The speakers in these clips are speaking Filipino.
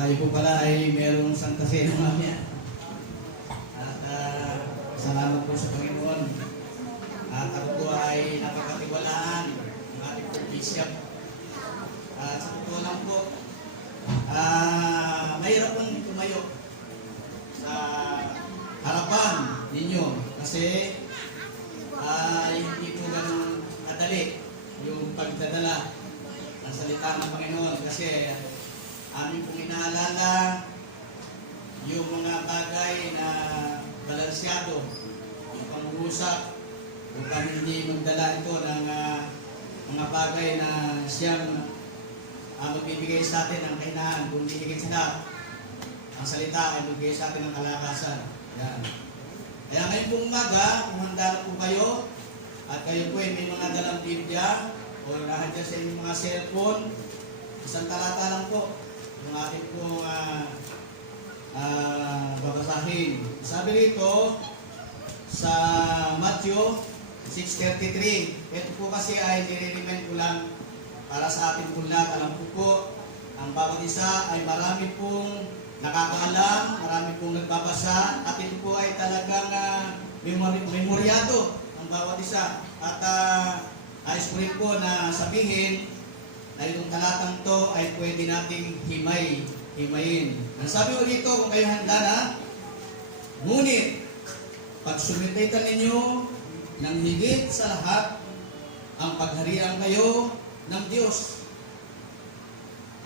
Tayo po pala ay merong Santa Cena mamaya. At salamat po sa Panginoon. At ako po ay napakatiwalaan ng ating po bishop. At sa totoo lang po, mahirap pong tumayo sa harapan ninyo kasi hindi po ganun kadali yung pagdadala ng salita ng Panginoon kasi amin pong inaalala yung mga bagay na balansyado, yung pag-uusap upang hindi magdala ito ng mga bagay na siyang magbibigay sa atin ng kahinaan, kung hindi higit sa lahat ang salita ay magbibigay sa atin ng kalakasan. Yan. Kaya ngayon pong umaga, kung handa na po kayo at kayo po ay may mga dalang Biblia o nandiyan sa inyong mga cellphone, isang talata lang po yung ating po babasahin. Sabi rito sa Matthew 6:33, ito po kasi ay nire-remind ko lang para sa ating po lahat. Alam po, ang bawat isa ay marami pong nakakaalam, marami pong nagbabasa, at ito po ay talagang memoryado ang bawat isa. At ayos ko rin po na sabihin na itong talatang to ay pwede nating himayin. Ang sabi ko dito, kung kayo handa na, ngunit pagsumititan ninyo ng higit sa lahat ang pagharian kayo ng Diyos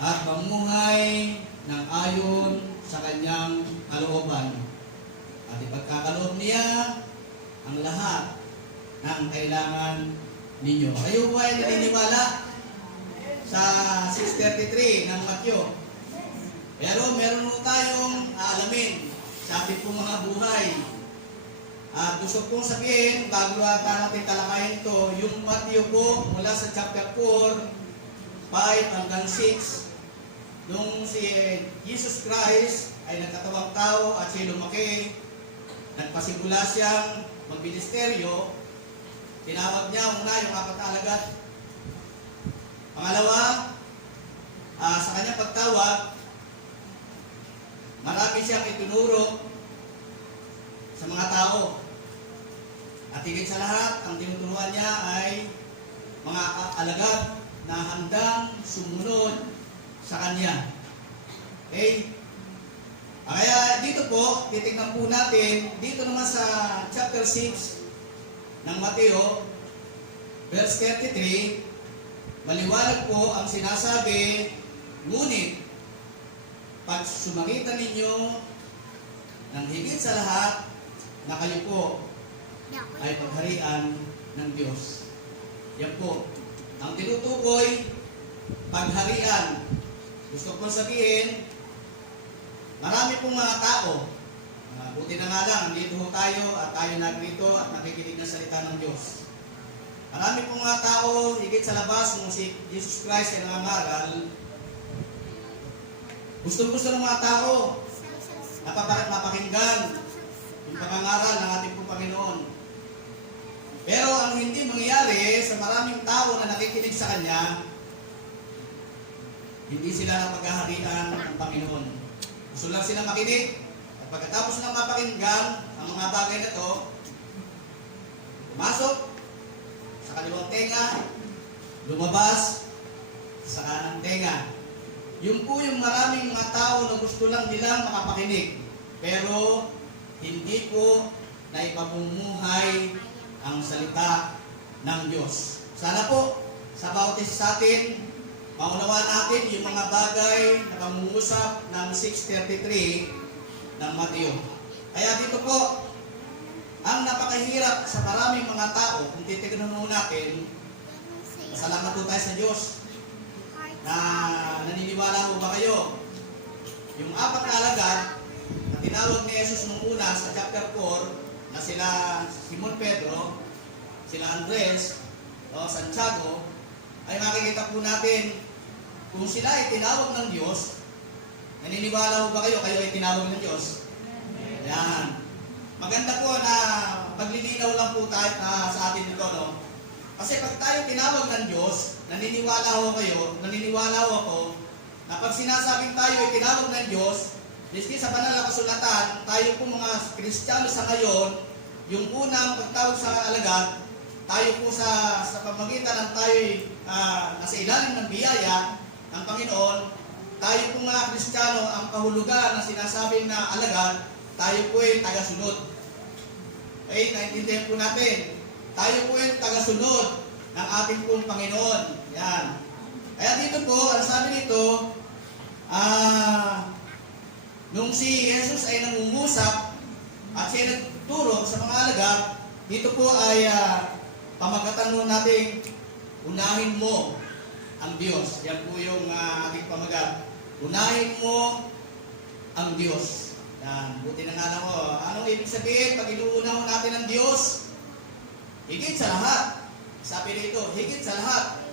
at mamuhay ng ayon sa kanyang kalooban at ipagkakaloob niya ang lahat ng kailangan ninyo. Kayo po ay naniniwala sa 6:33 ng Matthew. Pero meron po tayong aalamin sa ating po mga buhay. At gusto kong sabihin, bago ata natin talakayin ito, yung Matthew po mula sa chapter 4, 5 hanggang 6, nung si Jesus Christ ay nagkatawang tao at siya lumaki, nagpasimula siyang magministeryo, tinawag niya muna yung apat na alagad. Pangalawa, sa kanyang pagtawag, marami siyang itinuro sa mga tao. At higit sa lahat, ang tinuturuan niya ay mga alagad na handang sumunod sa kanya. Okay? Kaya dito po, titignan po natin, dito naman sa chapter 6 ng Mateo, verse 33, maliwanag po ang sinasabi, ngunit pag sumakitan ninyo ng higit sa lahat na kayo po ay pagharian ng Diyos. Yan po. Ang tinutukoy, pagharian. Gusto ko sabihin, marami pong mga tao, buti na nga lang, dito tayo at tayo nagrito at nakikinig ng salita ng Diyos. Marami pong mga tao, higit sa labas, nung si Jesus Christ ay nangangaral, gusto ng mga tao na mapakinggan yung pangangaral ng ating pong Panginoon. Pero ang hindi mangyayari sa maraming tao na nakikinig sa Kanya, hindi sila napaghaharian ng Panginoon. Gusto lang sila makinig, at pagkatapos ng mapakinggan ang mga bagay na ito, pumasok sa kaliwang tenga, lumabas sa kanang tenga. Yun po yung maraming mga tao na gusto lang nilang makapakinig, pero hindi po na ipamumuhay ang salita ng Diyos. Sana po, sa bawat isa sa atin, maunawaan natin yung mga bagay na pangungusap ng 6:33 ng Mateo. Kaya dito po, ang napakahirap sa maraming mga tao, kung titignan mo natin, masalamat po tayo sa Diyos na naniniwala mo ba kayo? Yung apat na alagad na tinawag ni Jesus nung una sa chapter 4, na sila Simon Pedro, sila Andres, Santiago, ay makikita po natin kung sila ay tinawag ng Diyos. Naniniwala mo ba kayo ay tinawag ng Diyos? Ayan. Maganda po na paglilinaw lang po tayo sa atin ito, no? Kasi pag tayo tinawag ng Diyos, naniniwala ho ako, na pag sinasabing tayo ay tinawag ng Diyos, diski sa banal na kasulatan, tayo po mga Kristiyano sa ngayon, yung unang pagtawag sa alagad, tayo po sa pamagitan ng tayo nasa ilalim ng biyaya ng Panginoon, tayo po mga Kristiyano, ang kahulugan na sinasabing na alagad, tayo po ay tagasunod. Okay, naintindihan po natin. Tayo po ay tagasunod ng ating pong Panginoon. Yan. Kaya dito po, ang sabi dito, nung si Jesus ay nangungusap at siya nagturo sa mga alagad, dito po ay pamagatan mo natin, unahin mo ang Diyos. Yan po yung ating pamagat. Unahin mo ang Diyos. Yan, buti na nga lang mo. Anong ibig sabihin pag inuunaw natin ang Diyos? Higit sa lahat. Sabi dito, higit sa lahat.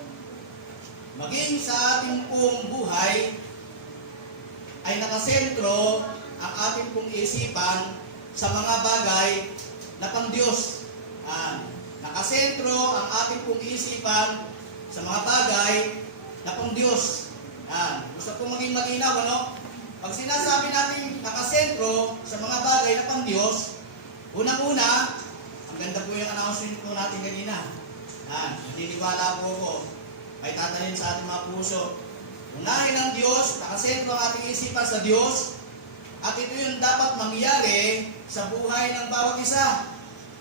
Maging sa ating pong buhay ay nakasentro ang ating pong isipan sa mga bagay na pang Diyos. Nakasentro ang ating pong isipan sa mga bagay na pang Diyos. Gusto kong maging malinaw, ano? Pag sinasabi natin nakasentro sa mga bagay na pang Diyos, unang-una, ang ganda po yung announcement po natin kanina. Naniniwala po ako. May tatalin sa ating mga puso. Unahin ng Diyos, nakasentro ang ating isipan sa Diyos, at ito yung dapat mangyari sa buhay ng bawat isa.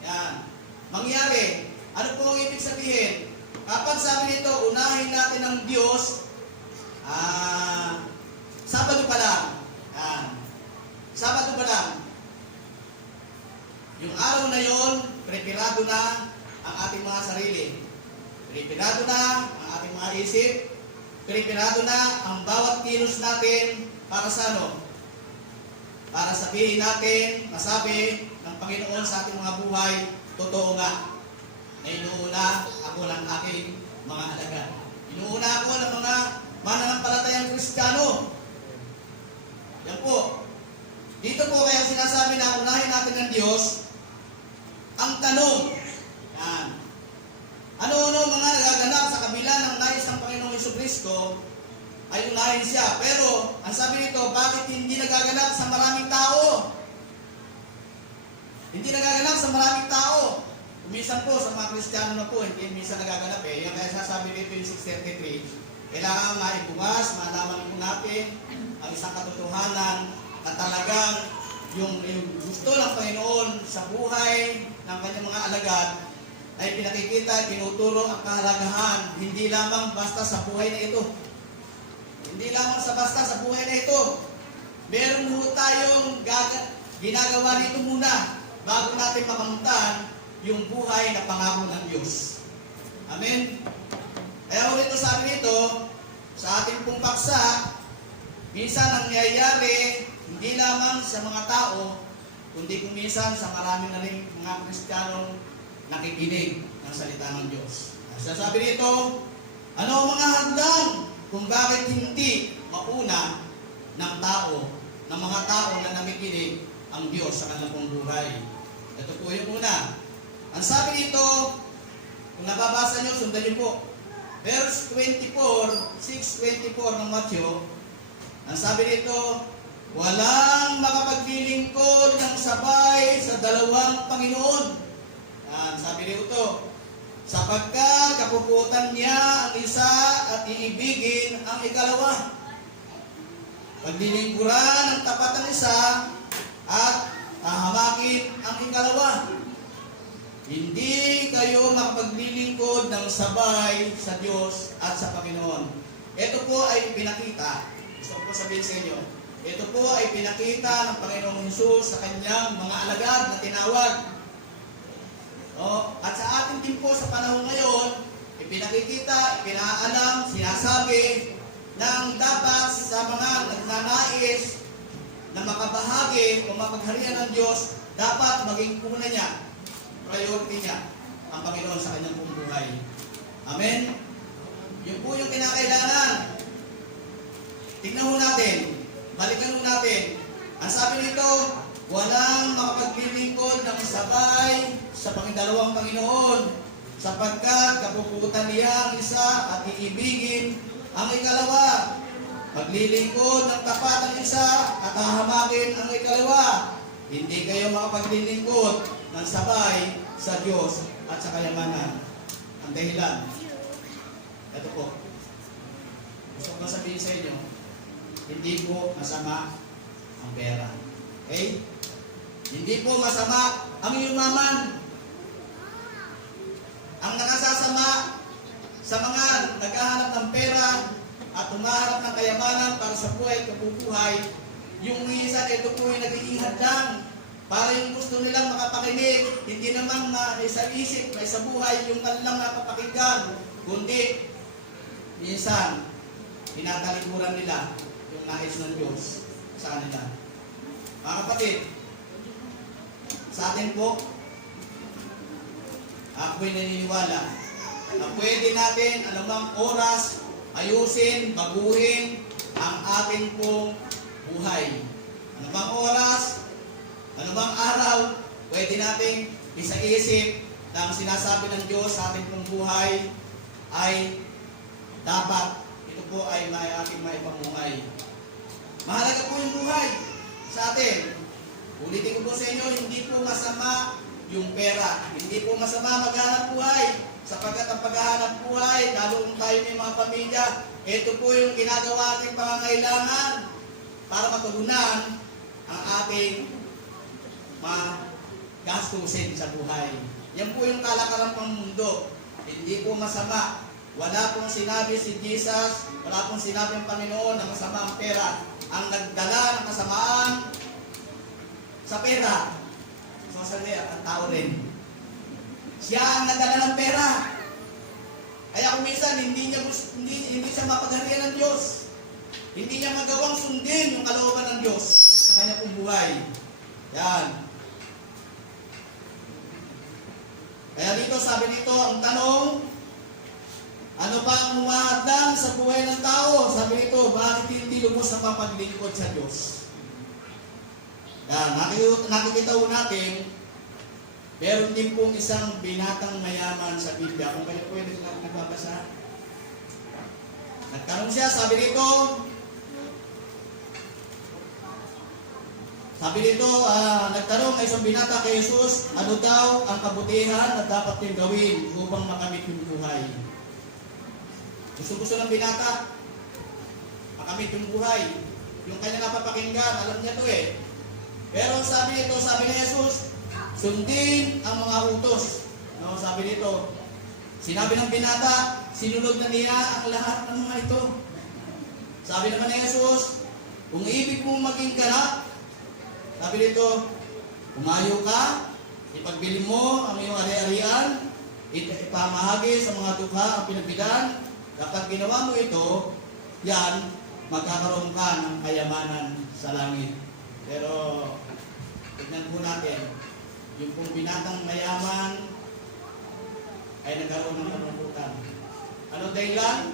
Yan. Mangyari. Ano po ang ibig sabihin? Kapag sabi nito, unahin natin ang Diyos, Sabado pa lang. Sabado pa lang. Yung araw na yon, preparado na ang ating mga sarili. Preparado na ang ating mga isip. Preparado na ang bawat kilos natin para sa ano? Para sabihin natin, masabi ng Panginoon sa ating mga buhay, totoo nga, na inuuna ako ng aking mga alagad. Inuuna ako ng mga mananampalatayang Kristiyano. Yan po. Dito po kaya sinasabi na unahin natin ng Diyos. Ang tanong, yan. Ano-ano mga nagaganap sa kabila ng nais ng Panginoong Jesucristo ay unahin siya. Pero, ang sabi nito, bakit hindi nagaganap sa maraming tao? Hindi nagaganap sa maraming tao. Minsan po, sa mga Kristiyano na po, hindi minsan nagaganap eh. Yung kaya sasabi dito yung 633, kailangan maibukas, malaman po natin ang isang katotohanan na talagang yung gusto ng Panginoon sa buhay ng kanyang mga alagad ay pinakikita, tinuturo ang kahalagahan, hindi lamang basta sa buhay na ito. Hindi lamang basta sa buhay na ito. Meron po tayong ginagawa dito muna bago natin makamtan yung buhay na pangako ng Diyos. Amen? Kaya ulit sabi nito, sa ating pong paksa, minsan nangyayari hindi lamang sa mga tao, kundi kung minsan sa marami na rin mga Kristiyanong nakikinig ng salita ng Diyos. Sasabi nito, ano ang mga hadlang kung bakit hindi mauna ng mga tao na nakikinig ang Diyos sa kanilang pong buhay? Ito po yung una. Ang sabi nito, kung nababasa nyo, sundan nyo po. Verse 24, 6:24 ng Matthew, ang sabi nito, walang makapaglilingkod ng sabay sa dalawang Panginoon. Yan, sabi nito, sapagkat kapuputan niya ang isa at iibigin ang ikalawa. Paglilingkuran ang tapat ng isa at hahamakin ang ikalawa. Hindi kayo makapaglilingkod ng sabay sa Diyos at sa Panginoon. Ito po ay pinakita. Gusto ko po sabihin sa inyo. Ito po ay pinakita ng Panginoong Hesus sa kanyang mga alagad na tinawag. At sa atin din po sa panahon ngayon, ipinakikita, ipinaalam, sinasabi ng dapat sa mga nagnanais na makabahagi o mapagharian ng Diyos, dapat maging una niya, priority niya, ang Panginoon sa kanyang pong buhay. Amen? Yun po yung kinakailangan. Tignan ho natin, balikan ho natin. Ang sabi nito, walang makapaglilingkod ng sabay sa dalawang Panginoon, sapagkat kapuputan niya ang isa at iibigin ang ikalawa. Paglilingkod ng tapat ang isa at hahamakin ang ikalawa. Hindi kayo makapaglilingkod ng sabay sa Diyos at sa kayamanan. Ang dahilan, ito po. Gusto ko sabihin sa inyo, hindi po masama ang pera. Okay? Hindi po masama ang yumaman. Ang nakasasama sa mga naghahanap ng pera at humahanap ng kayamanan para sa buhay at kabubuhay, yung minsan ito po ay nag-iingat lang para yung gusto nilang makapakinig, hindi naman na sa isip, na sa buhay, yung kanilang napapakinggan, kundi minsan tinatalikuran nila yung nais ng Diyos sa kanila. Mga kapatid, sa atin po, ako'y naniniwala na pwede natin anumang oras ayusin, baguhin ang ating pong buhay. Anumang oras, anumang araw, pwede nating isa-isip na ang sinasabi ng Diyos sa ating pong buhay ay dapat ito po ay may ating maipamungay. Mahalaga po yung buhay sa atin. Ulitin ko po sa inyo, hindi po masama yung pera. Hindi po masama maghanap buhay. Sapagkat ang paghahanap buhay, lalo kung tayo may mga pamilya, ito po yung ginagawa ating pangangailangan para matugunan ang ating gastusin sa buhay. Yan po yung kalakaran pang mundo. Hindi po masama. Wala pong sinabi si Jesus, wala pong sinabi ang Panginoon na masama ang pera. Ang nagdala ng kasamaan sa pera, ang tao rin. Siya ang nagdala ng pera. Kaya kung minsan hindi siya mapagharian ng Diyos. Hindi niya magawang sundin yung kalooban ng Diyos sa kanya pong buhay. Yan. Kaya dito, sabi dito, ang tanong, ano pa ang humahadlang sa buhay ng tao? Sabi dito, bakit hindi lubos na papaglingkod sa Diyos? Yan, nakikita ho natin, meron din pong isang binatang mayaman sa Biblia. Kung kayo pwede nagbabasa. Nagtanong siya, sabi dito, nagtanong ay isang binata kay Jesus, ano daw ang kabutihan na dapat niyang gawin upang makamit yung buhay? Gusto ng binata, makamit yung buhay. Yung kanya napapakinggan, alam niya to eh. Pero sabi ni Jesus, sundin ang mga utos. No, sabi dito, sinabi ng binata, sinunod na niya ang lahat ng mga ito. Sabi naman ni Jesus, kung ibig mong maging ganap, sabi dito, umayo ka, ipagbili mo ang iyong ari-arian, ipamahagi sa mga dukha ang pinagbidan. Kapag ginawa mo ito, yan, magkakaroon ka ng kayamanan sa langit. Pero, tignan po natin, yung pong binatang mayaman ay nagkaroon ng kalungkutan. Anong dahilan?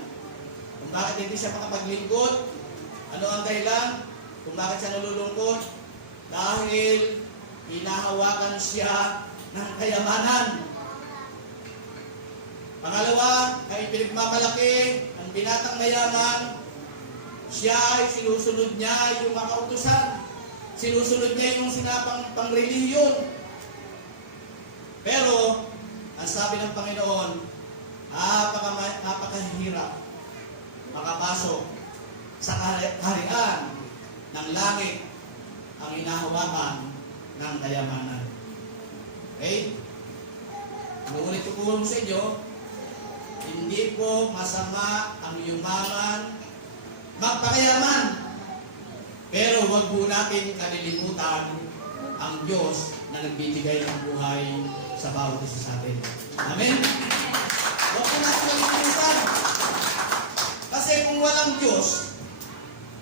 Kung bakit hindi siya makapaglingkod? Ano ang dahilan? Kung bakit siya nalulungkot? Dahil hinahawakan siya ng kayamanan. Pangalawa, ay pinagmamalaki ang binatang mayaman, siya ay sinusunod niya yung mga kautusan. Sinusunod niya yung sinapang pangrelihiyon. Pero, ang sabi ng Panginoon, napakahirap makapasok sa kaharian ng langit ang hinahawakan ng kayamanan. Okay? Uulit ko sa inyo, hindi po masama ang yumaman, magpakayaman. Pero huwag po natin kalilimutan ang Diyos na nagbibigay ng buhay sa bawat isa sa atin. Amen? Huwag po natin kalilimutan. Kasi kung walang Diyos,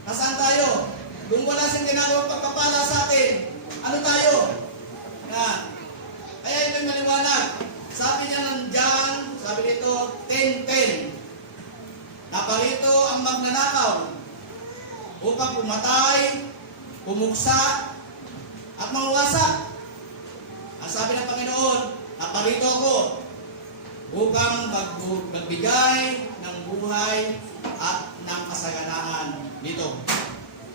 nasaan tayo? Kung wala siyang ginagawang pagpapala sa atin, ano tayo? Kaya ito'y maliwanag. Sabi niya ng John, sabi dito, 10:10. Naparito ang magnanakaw upang pumatay, pumuksa, at mangwasak. Ang sabi ng Panginoon, naparito ako upang magbigay ng buhay at ng kasaganaan Dito.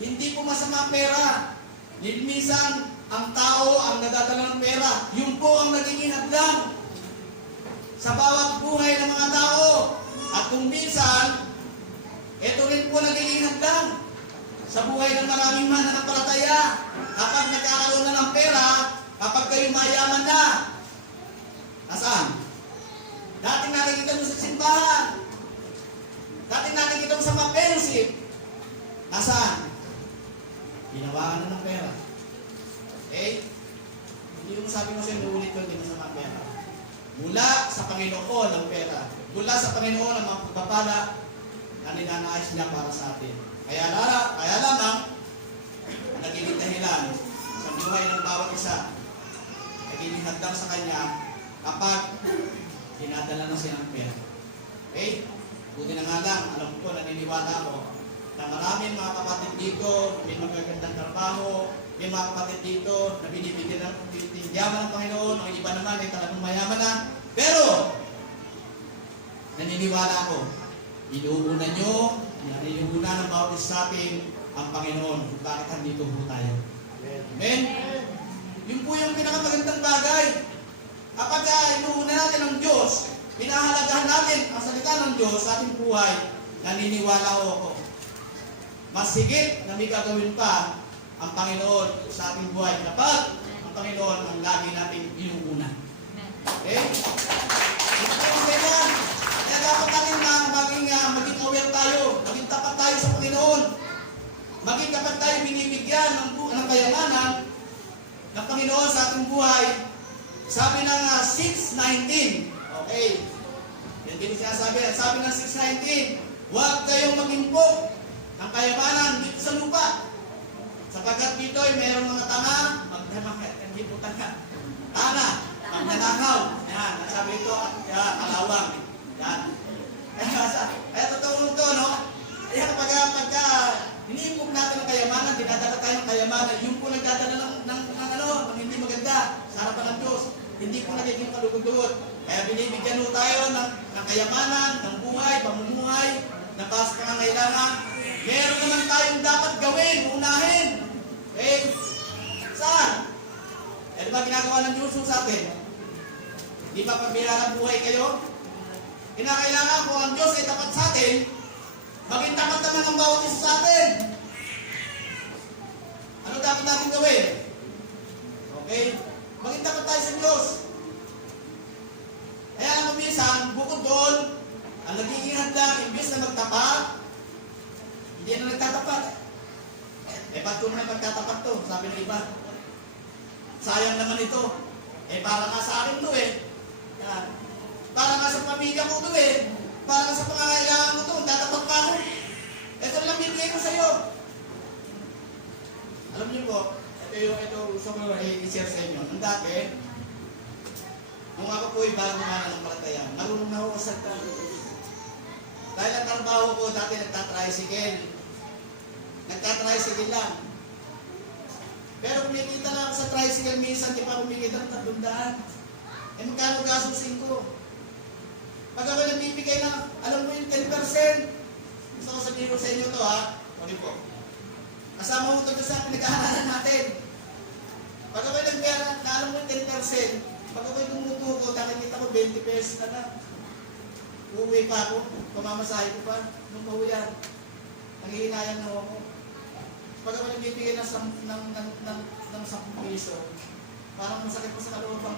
Hindi po masama ang pera. Minsan, ang tao ang nadadala ng pera. Yun po ang nagiging hadlang sa bawat buhay ng mga tao. At kung minsan, ito rin po nagiging hadlang sa buhay ng maraming mananampalataya. Kapag nagkakaroon na ng pera, kapag kayo mayaman na, nasaan? Dating nakikita mo sa simbahan. Dating nakikita mo sa mga fellowship. Nasaan? Ginawa na ng pera. Okay? Hindi mo sabi mo sa'yo, nuulit ko, hindi mo sa mga pera. Mula sa Panginoon ang pera. Mula sa Panginoon ang mga pagpapala na ninanais niya para sa atin. Kaya lamang, nagiging dahilan sa buhay ng bawat isa. Nagiging hadlang sa Kanya kapag dinadala na siya ng pera. Okay? Buti na nga lang, alam ko, naniniwala ako na maraming mga kapatid dito, may magagandang trabaho, may mga kapatid dito na binibigyan ng yaman ng Panginoon, ang iba naman ay talagang mayaman na. Pero, naniniwala ako, inuunan nyo, inuunan ng bawat isa sa atin ang Panginoon. Bakit andito po tayo? Amen? Yun po yung pinakamagandang bagay. Kapag inuunan natin ang Diyos, pinahalagahan natin ang salita ng Diyos sa ating buhay, naniniwala ako, mas higit na may gagawin pa ang Panginoon sa ating buhay kapag ang Panginoon ang lagi nating inuuna. Okay? Ito po ang kailan. Kaya dapat natin maging aware tayo, maging tapat tayo sa Panginoon. Maging kapag tayo binibigyan ng kayamanan ng Panginoon sa ating buhay, sabi ng 6:19, okay, yan din sinasabi. Sabi ng 6:19, huwag kayong mag-impok ng kayamanan dito sa lupa. Sapagkat dito ay mayroong mga tanga, hindi po tanga, magnanakaw. Yan, sabi ito, kalawang. Yan. Kaya totoo ito, no? Kaya pagka iniimpok natin ang kayamanan, dinadala tayo ng kayamanan, yung po nagdadala ng hindi maganda sa harapan ng Diyos. Hindi po nagiging kalugod-lugod. Kaya binibigyan mo tayo ng kayamanan, ng buhay, pamumuhay, ng pangangailangan. Meron naman tayong dapat gawin, unahin. Okay? Saan? Eh, di ba ginagawa ng Diyos sa atin? Di ba pagbilang buhay kayo? Kinakailangan kung ang Diyos ay tapat sa atin, maging tapat naman ang bawat isa sa atin. Ano dapat natin gawin? Okay? Maging tapat tayo sa Diyos. Kaya naman minsan, bukod doon, ang nagiging hadlang, imbis na magtapat, hindi na nagtatapat. Eh, ba't kung may pagtatapat to? Sabi ng iba. Sayang naman ito. Eh, para nga sa akin to eh. Yan. Para nga sa pamilya ko to eh. Para nga sa pangangailangan ko to. Tatapat pa ako. Ito lang bibigay ko sa iyo. Alam niyo po, ito gusto ko i-share sa inyo. Nung dati, nung ako po ay bagong mananampalataya, marunong na ako sa dahil ang trabaho ko dati nagtatricycle. Nagtatricycle lang. Pero kumikita lang ako sa tricycle minsan, di pa kumikita ng 300. Eh magkano gasusin ko? Pag ako nagbibigay ng, alam mo yung 10%, gusto ko sabihin ko sa inyo to ha, o po. Kasama mo ito sa pinag-aaralan natin. Pag ako nagbigay na alam mo yung 10%, pag ako tumututo, nakikita ko 20 pesos na lang. Uuwi pa ako, pamamasahe ko pa, nung pauwian. Nangihinayang na ako. Pag ako nagbibigay ng 10 piso, parang masakit pa sa kalooban.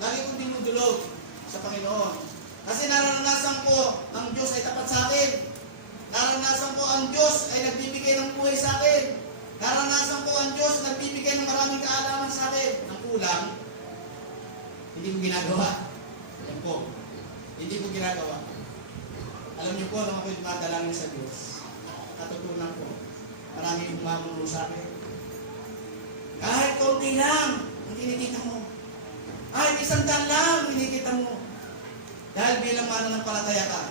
Lagi kong dinudulog sa Panginoon. Kasi naranasan ko, ang Diyos ay tapat sa akin. Naranasan ko, ang Diyos ay nagbibigay ng buhay sa akin. Naranasan ko, ang Diyos nagbibigay ng maraming kaalaman sa akin. Ang kulang, hindi ko ginagawa. Yan po. Hindi ko ginagawa. Alam niyo po, nung ako'y madalangin sa Diyos, natutunan ko, maraming umamulo sa akin. Kahit konti lang, ang kinikita mo. Kahit 100 lang, kinikita mo. Dahil bilang mananampalataya ka,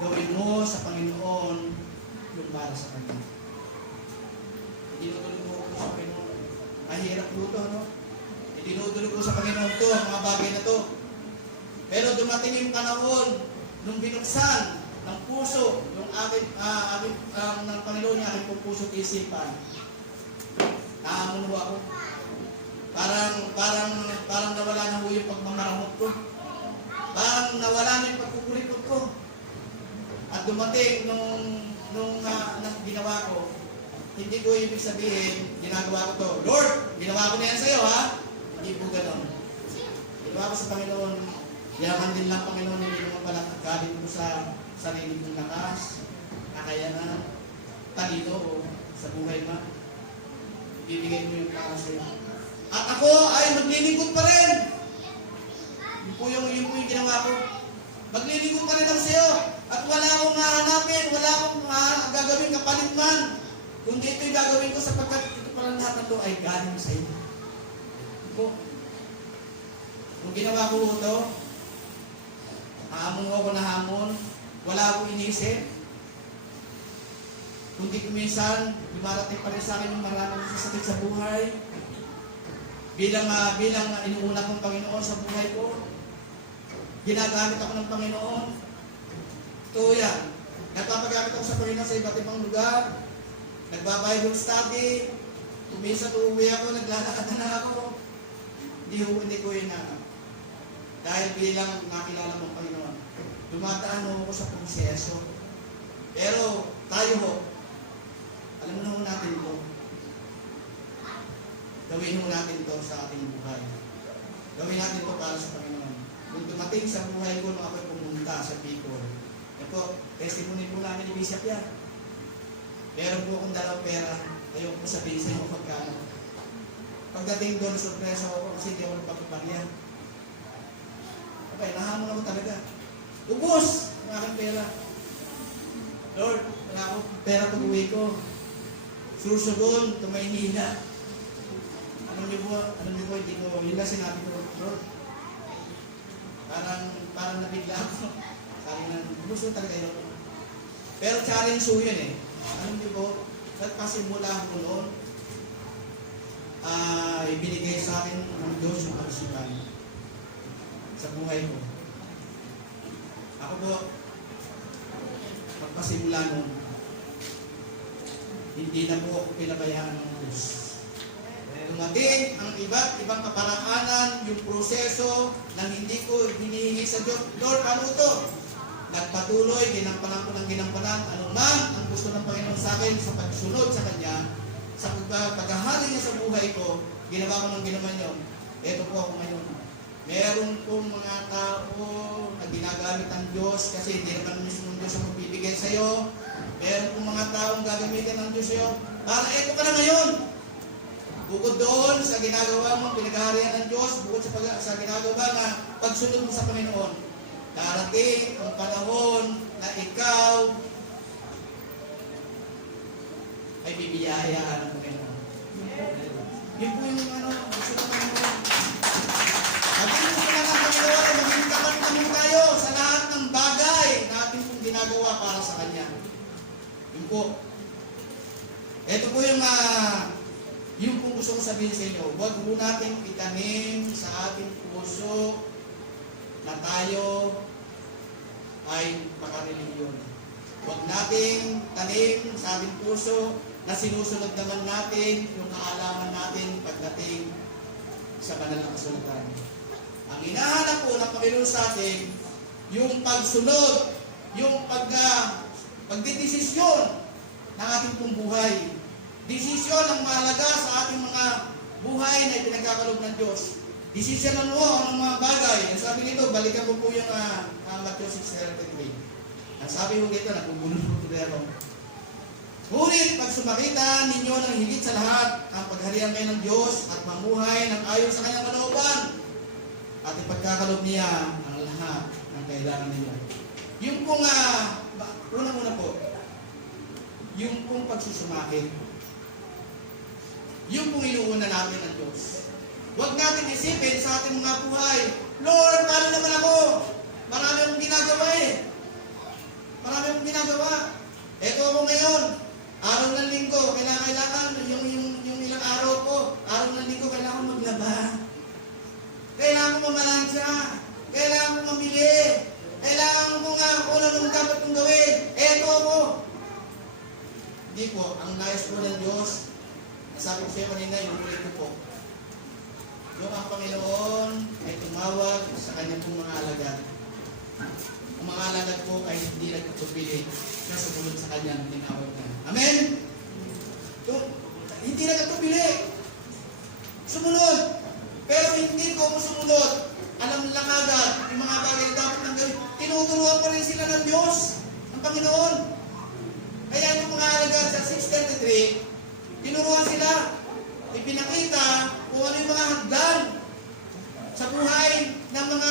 gawin mo sa Panginoon yung para sa Kanya. Dinudulog mo ko sa Panginoon. Mahirap po ito, no? Dinudulog ko sa Panginoon to, ang mga bagay na to. Pero dumating yung panahon, nung binuksan ng puso, yung ng Panginoon niya, aking puso at isipan. Naamon ho ako. Parang nawala na ho yung pagmamaramot ko. Parang nawala na yung pagkukulikot ko. At dumating nung ginawa ko, hindi ko ibig sabihin, ginagawa ko to. Lord, ginawa ko na yan sa'yo, ha? Hindi po ganun. Ginawa ko sa Panginoon, yaman din lang Panginoon, hindi naman pala galing ko sa sarili kong lakas, kakayanan, talino o sa buhay mo. Bibigay mo yung para sa'yo. At ako ay maglilingkod pa rin. Yun po yung ginawa ko. Maglilingkod pa rin ako sa'yo. At wala akong hahanapin, wala akong gagawin kapalit man. Kundi ito'y gagawin ko sapagkat ito palang lahat na ito ay galing sa iyo. Ito. Kung ginawa ko ito, hamon ako na hamon, wala akong inisip. Kundi minsan, dumarating pa rin sa akin yung maraming sasakit sa buhay. Bilang inuuna kong Panginoon sa buhay ko, ginagamit ako ng Panginoon. Ito yan. Nagpapagamit ako sa Panginoon sa iba't ibang lugar. Nagba-Bible study, minsan uuwi ako, naglalakad na ako. Hindi ko yun na. Dahil bilang nakilala mo Panginoon, dumadaan mo ako sa proseso. Pero tayo ho, alam mo natin ito. Gawin mo natin ito sa ating buhay. Gawin natin ito para sa Panginoon. Kung dumating sa buhay ko nung ako'y pumunta sa Bicol, ito, testimony po namin ni Bishop yan. Meron po akong dalawang pera. Ayaw ko sabihin sa inyo pagkano. Pagdating doon, sorpresa ako kasi hindi ako nagpapapagya. Okay, nahamon ako talaga. Ubus ang aking pera. Lord, wala akong pera pag-uwi ko. Susunod, Maynila. Alam niyo po, hindi ko, yun lang sinabi ko, Lord. Parang nabigla ako. Sabi nga, ubus na talaga yun. Pero challenge po yun eh. Alam niyo po, nagpasimula ko noon, ibinigay sa akin ng Diyos yung kalusugan sa buhay ko. Ako po, magpasimula noon, hindi na po ako pinabayaan ng Diyos. Dumating ang iba't ibang kaparaanan, yung proseso na hindi ko hinihingi sa Diyos. Lord, ano ito? Nagpatuloy, ginampanan ko ng ginampanan, anuman ang gusto ng Panginoon sa akin sa pagsunod sa Kanya, sa paghahali niya sa buhay ko, ginawa ko ng ginawa niyo. Ito po ako ngayon. Meron pong mga tao na ginagamit ang Diyos kasi hindi naman mismo ng Diyos ang magbibigay sa iyo. Meron pong mga taong gagamitin ng Diyos sa iyo. Para ito ka na ngayon. Bukod doon sa ginagawa mo, pinaghaharian ng Diyos, bukod sa ginagawa na pagsunod mo sa Panginoon, darating ang panahon na ikaw ay bibiyayaan ng Panginoon. Yun po yung gusto ng Panginoon. Maging gusto na ng Panginoon, maging tapat namin tayo sa lahat ng bagay na ating pong ginagawa para sa Kanya. Yun po. Ito po yung pong gusto kong sabihin sa inyo. Huwag po natin itanim sa ating puso na tayo ay makareligiyon. Huwag nating tanim sa ating puso na sinusunod naman natin yung kaalaman natin pagdating sa banal na kasulatan. Ang hinahanap po ng Panginoon sa atin, yung pagsunod, yung pagdidesisyon ng ating pong buhay. Desisyon ang mahalaga sa ating mga buhay na ipinagkakalob ng Diyos. Desisyon ng mga bagay. Ang sabi nito, balikan ko po yung Matthew 6:33. Ang sabi ko dito, nagbubulong ko dito. Ngunit pag sumakita ninyo ng higit sa lahat ang pagharian kayo ng Diyos at mamuhay ng ayon sa kanyang kalooban at ipagkakalob niya ang lahat ng kailangan ninyo. Yung pong, unang-una po, yung pong pagsusumakit. Yung pong inuuna natin ng Diyos. Huwag natin isipin sa ating mga buhay, Lord, paano naman ako? Marami akong ginagawa eh. Marami akong ginagawa. Ito ako ngayon. Araw ng linggo, kailangan yung ilang araw ko, araw ng linggo, kailangan maglaba. Kailangan ko mamalansya. Kailangan ko mamili. Kailangan ko kung ano nung dapat kong gawin. Hindi po, ang nais po ng Diyos, nasabi ko sa iyo kanina, yung ulit ko po. Yung ang Panginoon ay tumawag sa kanyang pong mga alagad. Ang mga alagad po ay hindi nagtutupili na sumunod sa kanyang tinawag na. Amen? Hindi nagtutupili. Sumunod. Pero hindi ko sumunod. Alam lang agad yung mga bagay na dapat nang gawin. Tinuturuan pa rin sila ng Diyos, ng Panginoon. Kaya yung mga alagad sa 6:33, tinuruan sila. Ipinakita kung ano yung mga hagdan sa buhay ng mga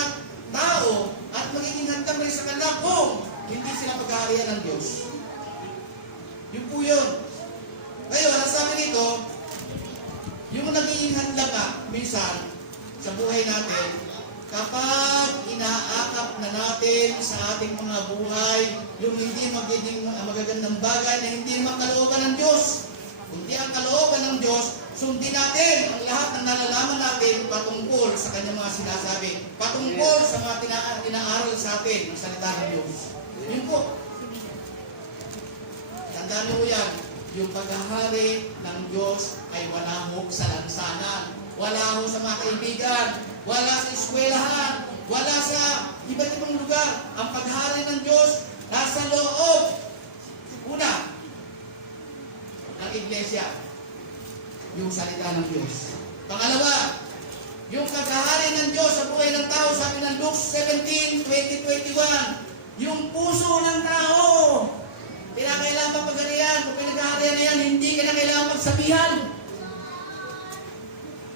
tao at magiging hagdan rin sa kanila kung hindi sila pag-aarian ng Diyos. Yun po yun. Ngayon, ang sabi nito, yung nagiging hagdan ka minsan sa buhay natin, kapag inaakap na natin sa ating mga buhay yung hindi magiging magagandang bagay na hindi naman kalooban ng Diyos, kundi ang kalooban ng Diyos, sundin natin ang lahat ng nalalaman natin patungkol sa kanyang mga sinasabi, patungkol sa mga inaaral sa atin ng salita ng Diyos. Yun po. Tandaan niyo yan, yung paghahari ng Diyos ay wala ho sa lansanan, wala ho sa mga kaibigan, wala sa eskwelahan, wala sa iba't ibang lugar. Ang paghahari ng Diyos nasa loob. Una, ng iglesia, yung salita ng Diyos. Pangalawa, yung paghahari ng Diyos sa buhay ng tao, sabi ng Luke 17:20-21, yung puso ng tao. Kinakailangan pagharihan. Kung pinaghaharihan na yan, hindi ka na kailangan magsabihan.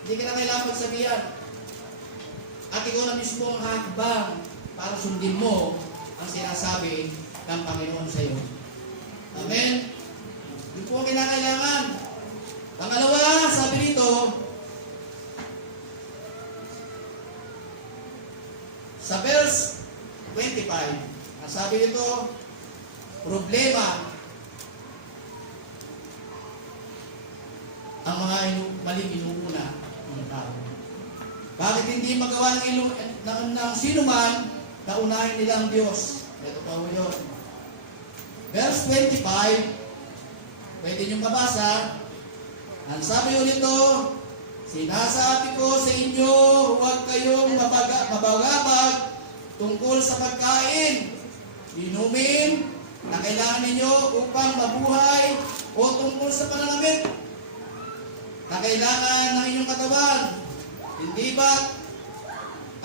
Hindi ka na kailangan magsabihan. At ikaw na mismo ang hakbang para sundin mo ang sinasabi ng Panginoon sa iyo. Amen? Yun po ang kinakailangan. Pangalawa, sabi dito, sa verse 25, ang sabi dito, problema ang mga maling inuuna ng tao. Bakit hindi magawa ng sino man na unahin nila ang Diyos? Ito pa ho yun. Verse 25, pwede niyong mabasa. Ang sabi ulit ito, sinasabi ko sa inyo, huwag kayong mabagabag tungkol sa pagkain, inumin na kailangan ninyo upang mabuhay o tungkol sa pananamit na kailangan ng inyong katawan. Hindi ba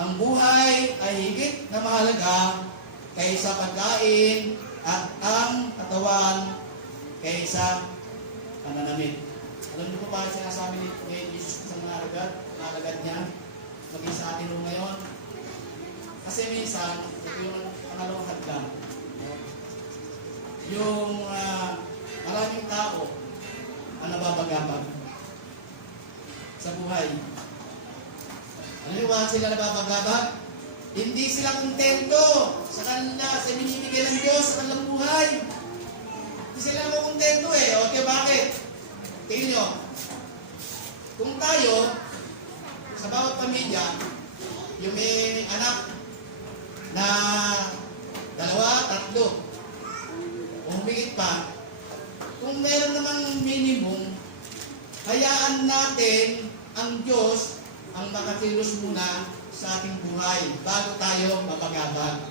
ang buhay ay higit na mahalaga kaysa pagkain at ang katawan kaysa pananamit? Alam niyo po ba sinasabi ni Jesus sa mga alagad niya, maging sa atin ngayon? Kasi minsan, ito yung pangalawang hagdan. Yung maraming tao ang nababagabag sa buhay. Ano yung bakit sila nababagabag? Hindi sila kontento sa kanila, sa binibigay ng Diyos sa kanilang buhay. Hindi sila kontento eh. O, kaya bakit? Tingin nyo, kung tayo, sa bawat pamilya, yung may anak na 2, 3, o humigit pa, kung meron namang minimum, hayaan natin ang Diyos ang makakilos muna sa ating buhay bago tayo mapagabag.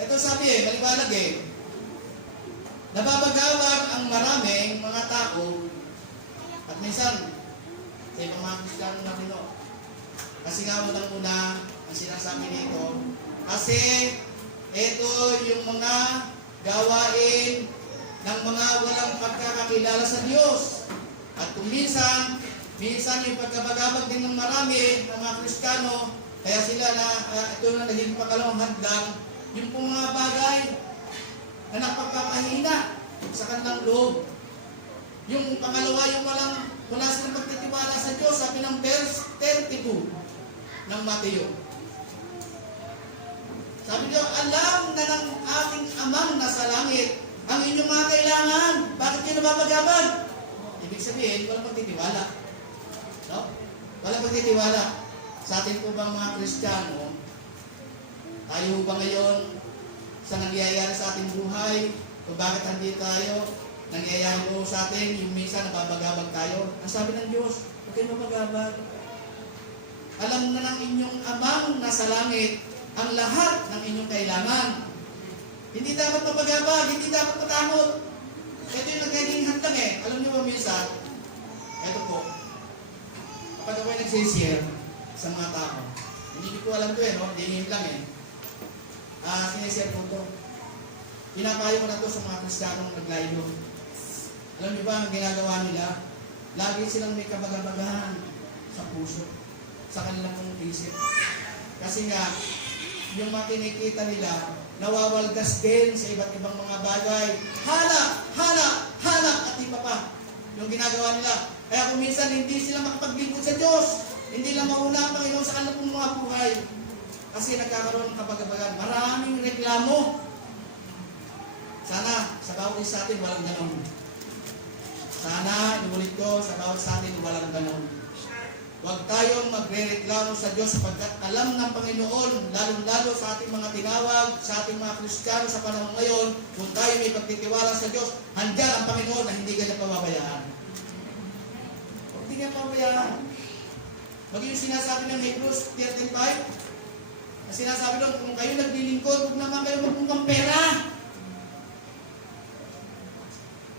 Ito sabi maliwanag nababagabag ang maraming mga tao at minsan sa ibang mga Kristiyano natin kasi nga unang-una ang sinasabi nito kasi ito yung mga gawain ng mga walang pagkakakilala sa Diyos. At kung minsan yung pagkabagabag din ng marami ng mga Kristiyano, kaya sila na ito na naging pangalawang hadlang, yung pong mga bagay na napagpapahina sa kanilang loob. Yung pangalawa, yung wala silang pagtitiwala sa Diyos, sabi ng verse 32 ng Mateo. Sabi niyo, alam na ng ating amang nasa langit ang inyong mga kailangan. Bakit kayo nababagabag? Ibig sabihin, walang pagtitiwala. No? Walang pagtitiwala. Sa atin po bang mga Kristiyano, tayo ba ngayon sa nangyayari sa ating buhay, o bakit hindi tayo nangyayari po sa atin, yung minsan nababagabag tayo. Ang sabi ng Diyos, huwag kayong mabagabag. Alam na ng inyong amang nasa langit ang lahat ng inyong kailangan. Hindi dapat mabagabag, hindi dapat matakot. Ito yung nagiging hadlang eh. Alam niyo ba minsan, ito po, kapag ako'y nagsishare sa mga tao, hindi ko alam to eh, no? Dingin lang eh. Sinishare ko to. Pinapayo ko na to sa mga Kristiyanong naglaylo. Alam niyo ba ang ginagawa nila? Lagi silang may kabagabagahan sa puso, sa kanilang isip. Kasi nga, yung mga kinikita nila, nawawaldas din sa iba't ibang mga bagay. Hanap, at iba pa. Yung ginagawa nila. Kaya kung minsan hindi sila makapaglingkod sa Diyos, hindi lang mauna ang Panginoon sa kanilang mga buhay. Kasi nagkakaroon ng kabagabagan. Maraming reklamo. Sana, sa bawat isa atin, walang ganon. Sana, inulit ko, sa bawat sa atin, walang ganon. Huwag tayong magre-reklamo sa Diyos sapagkat alam ng Panginoon, lalong-lalo sa ating mga tinawag, sa ating mga Kristiyano sa panahon ngayon, kung tayo may pagtitiwala sa Diyos, handyan ang Panginoon na hindi kanya pababayaan. Huwag hindi niya pababayaan. Maging yung sinasabi ng Hebrews 13:5, na sinasabi doon, kung kayo naglilingkod, huwag naman kayo magmukang pera.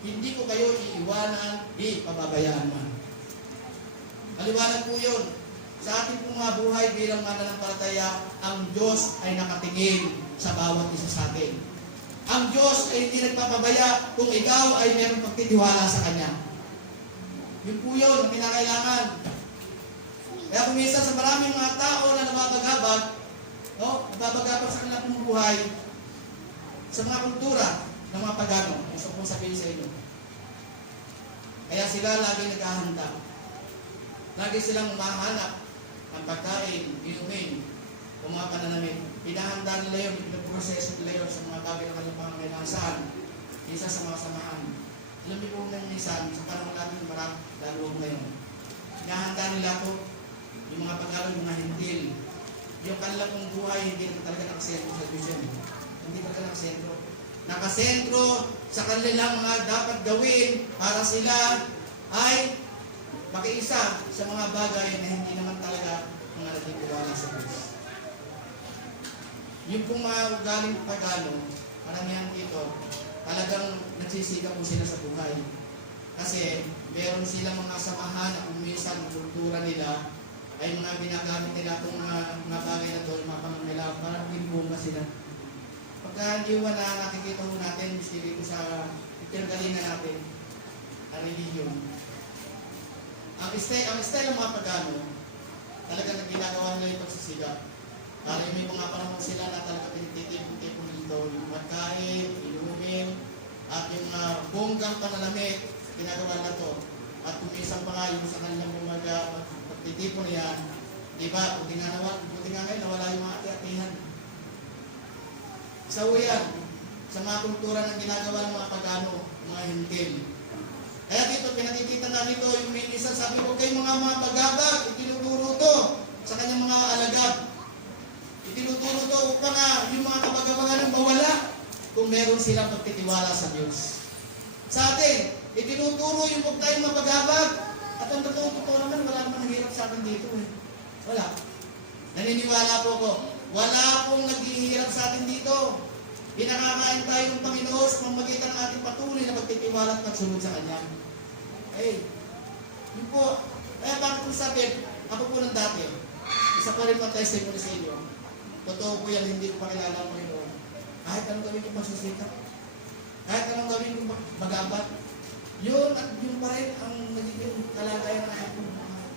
Hindi ko kayo iiwanan, di pababayaan man. Maliwanag po yun. Sa ating pong mga buhay bilang mananampalataya, ang Diyos ay nakatingin sa bawat isa sa atin. Ang Diyos ay hindi nagpapabaya kung ikaw ay mayroong pagtitiwala sa Kanya. Yun po yun, ang kinakailangan. Kaya kung minsan sa maraming mga tao na nababagabag, no, nababagabag sa kanilang pong buhay, sa mga kultura ng mga pagano, gusto kong sabihin sa inyo. Kaya sila lagi naghahanda. Lagi silang umahanap ng pagkain, inumin, o mga pananamit. Pinahanda nila yun, pinaproseso nila yun sa mga bagay na kanilang pangangailangan. Saan? Isa sa mga samahan. Alam niyo po ng minsan, sa panahon natin lalo ngayon, pinahanda nila po yung mga pag-aaral, yung mga hintil. Yung kanilang pong buhay, hindi na talaga nakasentro sa Diyos yan. Hindi talaga nakasentro. Nakasentro sa kanilang mga dapat gawin para sila ay makiisa sa mga bagay na hindi naman talaga mga nagtitiwala sa Diyos. Yung pong mga ugaling pagano, karamihan dito, talagang nagsisika po sila sa buhay. Kasi meron silang mga samahan na kung minsan ang kultura nila ay mga ginagamit nila itong mga bagay na ito, mga pangangailangan para maging bunga sila. Pagka hindi na nakikita mo natin, dito sa pinagalingan natin, ang religion. Ang style ng mga pagano, talaga ginagawa nila yung pagsisigap. Para may mga panahon sila na talaga pinitipon-tipon dito, yung pagkain, inumin, at yung bonggang panalamit, ginagawa na to. At kumisang pa nga yung sa kanilang bumaga, pagtitipon yan, di ba? Buti nga ngayon, nawala yung mga ati-atihan. Sa uyan, sa mga kultura ng ginagawa ng mga pagano, mga hintil. Kaya dito, pinakikita na dito, yung minsan sabi ko, kayo mga bagabag, itinuturo to sa kanyang mga alagad. Itinuturo to upang yung mga kabagabagan mawala kung meron silang pagtitiwala sa Diyos. Sa atin, itinuturo yung huwag tayong mapagabag. At ang totoo naman, wala naman naghihirap sa atin dito eh. Wala. Naniniwala po ko, wala pong naghihirap sa atin dito. Pinakakain tayo ng Panginoon sa pamamagitan ng ating patuloy na pagtitiwala at pagsunod sa Kanya. Yun po. Kaya bakit kung sabi, ako po ng dati, isa pa rin ang testimony sa inyo. Totoo po yan, hindi ko pakilala ang Panginoon. Kahit anong gawin ko pagsusikap, kahit anong gawin ko magabat, yun at yun pa rin ang nagiging kalagayan ng aking buhay.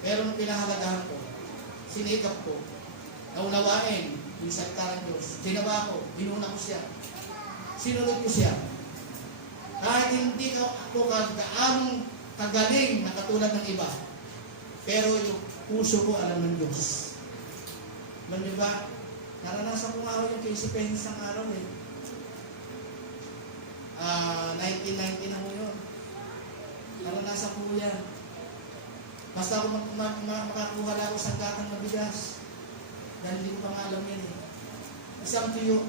Pero nung pinahalagahan ko, sinikap ko, naunawain yung salita ng Diyos. Ginawa ko, binuna ko siya. Sinunod ko siya. Kahit hindi ako gaanong kagaling na katulad ng iba. Pero yung puso ko alam ng Diyos. Man di ba? Naranasan ko nga ako yung Philippines ng araw eh. 1990 na ko yun. Naranasan ko yan. Basta ako makakuha lang ako sa gatang mabigas. Dahil hindi ko pa nga alam yan eh. Isang tuyo.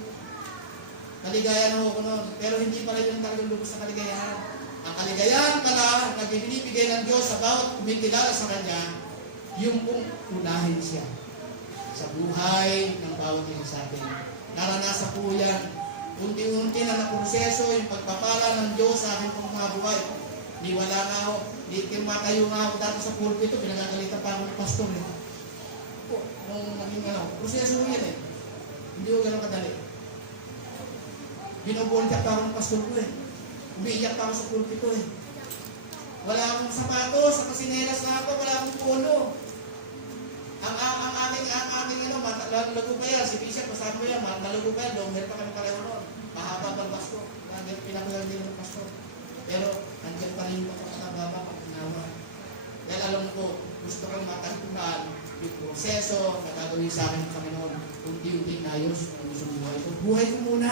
Kaligayahan ho ko noon. Pero hindi pala yung talagang lubos na kaligayahan. Ang kaligayahan pala na binibigay ng Diyos sa bawat kumikilala sa Kanya, yung kung unahin siya sa buhay ng bawat isa sa atin. Naranasan po yan. Unti-unti na naproseso yung pagpapala ng Diyos sa akin pong mga buhay. Di wala nga ako. Di makayo nga ako dati sa pulpito. Pinagagalitan pa ako ng pastor. Nung naging proseso mo yan eh. Hindi ko gano'ng kadali. Binubuldak pa ako ng pastor ko eh. Umiiyak pa ako sa pulpito eh. Wala akong sapatos, sa kasinelas na ako, wala akong polo. Ang aking lago pa yan, si Bishop, kasama mo yan, malago pa yan, long hair pa kami pareho noon. Mahaba pa ang pasto. Pinakulang din ng pasto. Pero, nandiyan pa rin ako sa baba pag ginawa. Dahil alam ko, gusto kong matagpuan yung proseso na gagawin sa akin ng Panginoon. Unti-unti nayos ang gusto buhay ko. Buhay ko muna.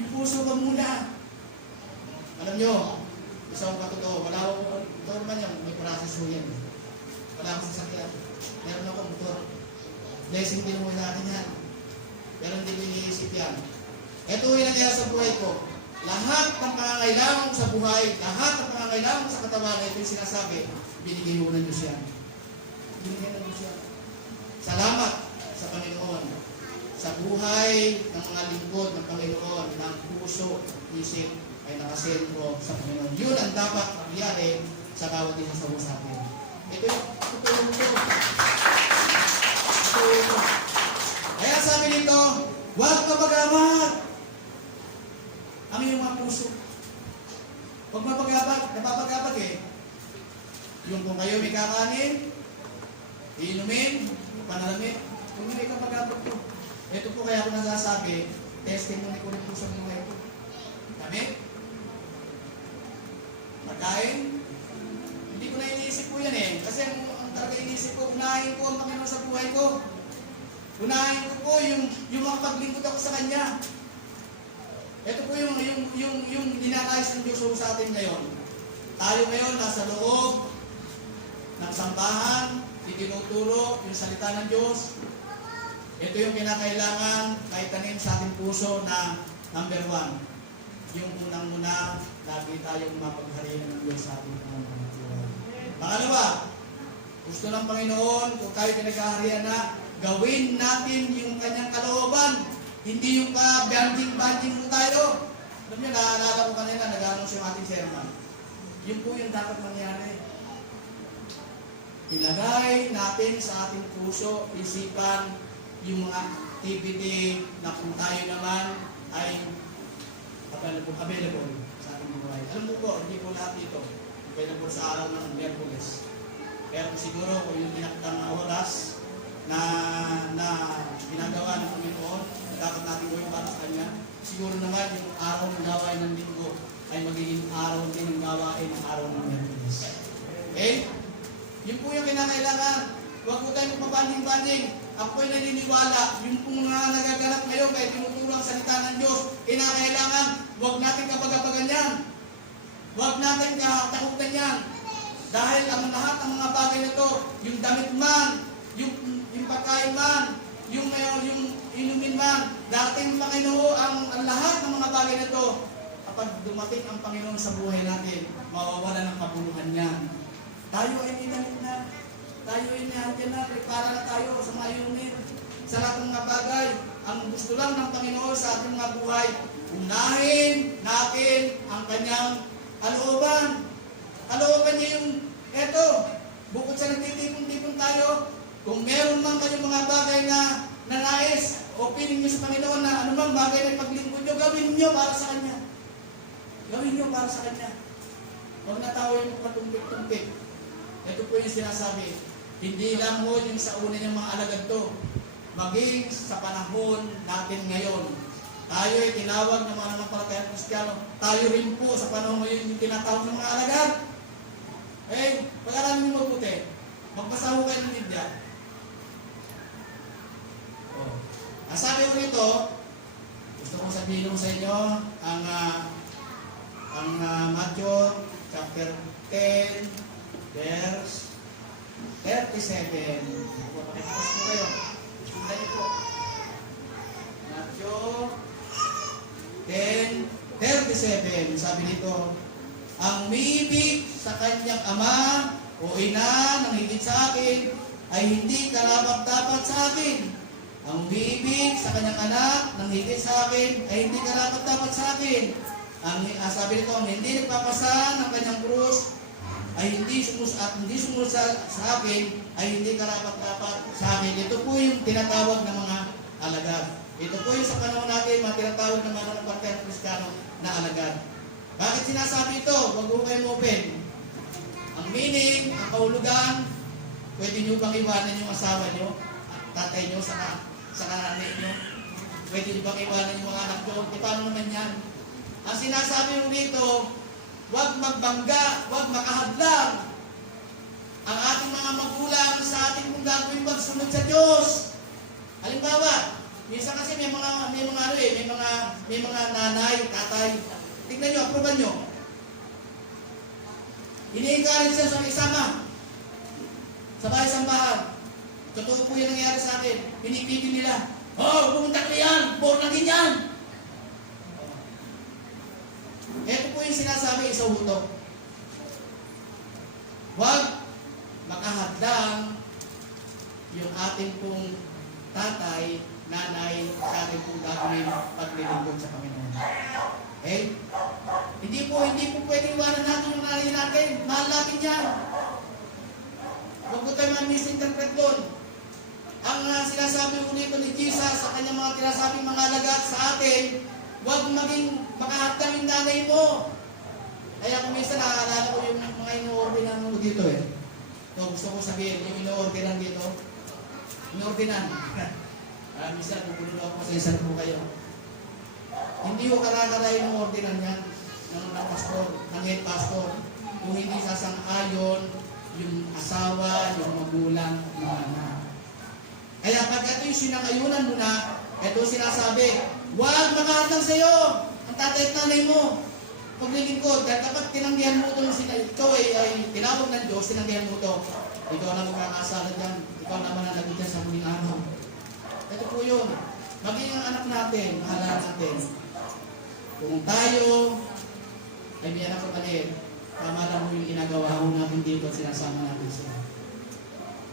Yung puso ko muna. Alam nyo, isang patotoo, wala ako, ito naman yung may process ko yan. Wala akong sasakyan. Meron ako motor. Blessing din mo sa akin yan. Pero hindi ko iniisip yan. Ito yung nangyari sa buhay ko. Lahat ng pangangailangan ko sa buhay, lahat ng pangangailangan ko sa katawan, ito yung sinasabi, binigay mo ng Diyos yan. Binigay ng Diyos yan. Salamat sa Panginoon. Sa buhay ng mga lingkod ng Panginoon, ng puso, isip, ay nakasentro sa Panginoon. Yun ang dapat mangyari sa bawat isa sa buhay atin. Ito yung kaya sabi nito, huwag ka mag-abag. Ang iyong mga puso. Huwag mapag-abag. Napapag-abag eh. Yung kung kayo may kakanin, iinumin, panalamin, kung hindi ka mag-abag po. Ito po kaya ako nasasabi, testimony ko rin po sa mga ito. Kami? Pagkain? Hindi ko na iniisip po yan eh. Kasi ang talaga iniisip ko, unahin ko ang Panginoon sa buhay ko. Unahin ko po yung makapaglingkod ako sa Kanya. Ito po yung dinakais ng Diyos sa atin ngayon. Tayo ngayon nasa loob ng sambahan, itinuturo yung salita ng Diyos. Ito yung kinakailangan kahit tanim sa ating puso na number 1. Yung unang-una, lagi tayong mapagharian ng Diyos sa ating mga buhay. Pangalawa, gusto ng Panginoon, kung tayo pinaghaharian na, gawin natin yung Kanyang kalooban. Hindi yung banding-banding mo tayo. Alam niyo, naalala ko kanina, nag-announce yung ating sermon. Yun po yung dapat mangyari. Ilagay natin sa ating puso, isipan, yung mga activity na kung tayo naman ay available sa ating buhay. Alam mo po, hindi po lahat dito available sa araw ng Miyerkules. Pero siguro kung yung tinakdang na oras na ginagawa ng Panginoon, dapat natin gawin para sa Kanya, siguro naman yung araw ng gawain ng linggo ay magiging araw din ng gawain ng araw ng Miyerkules. Okay? Yun po yung kinakailangan. Huwag po tayo magpapanding-banding. Ako'y naniniwala, yung pong nagaganap ngayon kaya tinuturo ang salita ng Diyos, kinakailangan, huwag natin kapag-apagan yan. Huwag natin katakutan yan. Dahil ang lahat ng mga bagay na ito, yung damit man, yung pagkain man, yung inumin man, dating Panginoon, ang lahat ng mga bagay na ito, kapag dumating ang Panginoon sa buhay natin, mawawala ng kabuluhan yan. Tayo ay inanit na. Tayo ay nandiyan na, prepara na tayo sa mga inumin. Sa lahat ng mga bagay, ang gusto lang ng Panginoon sa ating mga buhay, unahin natin ang Kanyang kalooban. Kalooban niya yung, eto, bukod sa nagtitipon-tipon tayo, kung meron man kayong mga bagay na nais o piling niyo sa Panginoon na anumang bagay na paglingkod niyo, gawin niyo para sa Kanya. Gawin niyo para sa Kanya. Huwag na tayo yung patumpik-tumpik. Ito po yung sinasabi. Hindi lang mo yung sa una niyang mga alagad to. Maging sa panahon natin ngayon. Tayo ay tinawag ng mga nanampalatayang Kristiyano. Tayo rin po sa panahon ngayon yung tinatawag ng mga alagad. Eh, pag-aralan niyo mabuti. Magbasa ho kayo ng Biblia. Ang sabi ko nito, gusto kong sabihin ko sa inyo, ang Matthew chapter 10, verse 37. Pakikipas mo kayo. Sundan niyo po. Matthew 7:37. Sabi nito, ang umiibig sa kanyang ama o ina nang higit sa akin ay hindi karapat-dapat sa akin. Ang umiibig sa kanyang anak nang higit sa akin ay hindi karapat-dapat sa akin. Sabi nito, ang hindi nagpapasa ng kanyang krus ay hindi sumunod sa akin ay hindi karapat-dapat sa akin. Ito po yung tinatawag ng mga alagad. Ito po yung sa panahon natin, mga tinatawag ng mga ng Kristiyano na alagad. Bakit sinasabi ito? Huwag mo kayo open. Ang meaning, ang kahulugan, pwede nyo bang iwanan yung asawa nyo, tatay nyo, sa nanay nyo? Pwede nyo bang iwanan yung mga anak nyo? Paano naman yan? Ang sinasabi mo dito, huwag magbangga, huwag makahadlang ang ating mga magulang sa ating kung gagawin magsunod sa Diyos. Halimbawa, minsan kasi may mga nanay, tatay. Tignan nyo, aproban nyo. Ini-encourage siya sa isama sa bahay-sambahan. Totoo po yung nangyari sa akin. Pinipigil nila. Oh, pumunta ka yan! Born again yan! Ito po yung sinasabi sa utok. Huwag makahadlang yung ating pong tatay, nanay, sa ating pong gagawin paglilingkod sa Panginoon. Okay? Hindi po pwedeng iwanan natin yung nanay natin. Mahal natin yan. Huwag po tayo misinterpret doon. Ang sinasabi ko dito ni Jesus sa kanyang mga tinasabing mga alagad sa atin, huwag maging makahadlang yung nanay mo. Kaya kung minsan naaalala ko yung mga ino-ordinan mo dito eh. So, gusto ko sabihin, yung ino-ordinan dito, ino-ordinan. Minsan, pupulo ako sa isang po kayo. Hindi ko karakaray ng ordinan yan ng pastor, ng head pastor. Kung hindi sasang-ayon yung asawa, yung magulang, yung anak. Kaya pag ito yung sinangayunan mo na, ito sinasabi, huwag makahadlang sa iyo ang tatay at nanay mo paglilingkod. Dahil kapag tinanggihan mo ito, ikaw ay tinawag ng Diyos, tinanggihan mo ito, ikaw na magkakasala dyan, ikaw naman ang nagigyan sa muling araw. Ito po yun. Maging ang anak natin, mahalaan natin. Kung tayo ay may anak kapatid, tama lang mo yung ginagawa mo natin dito at sinasama natin sila.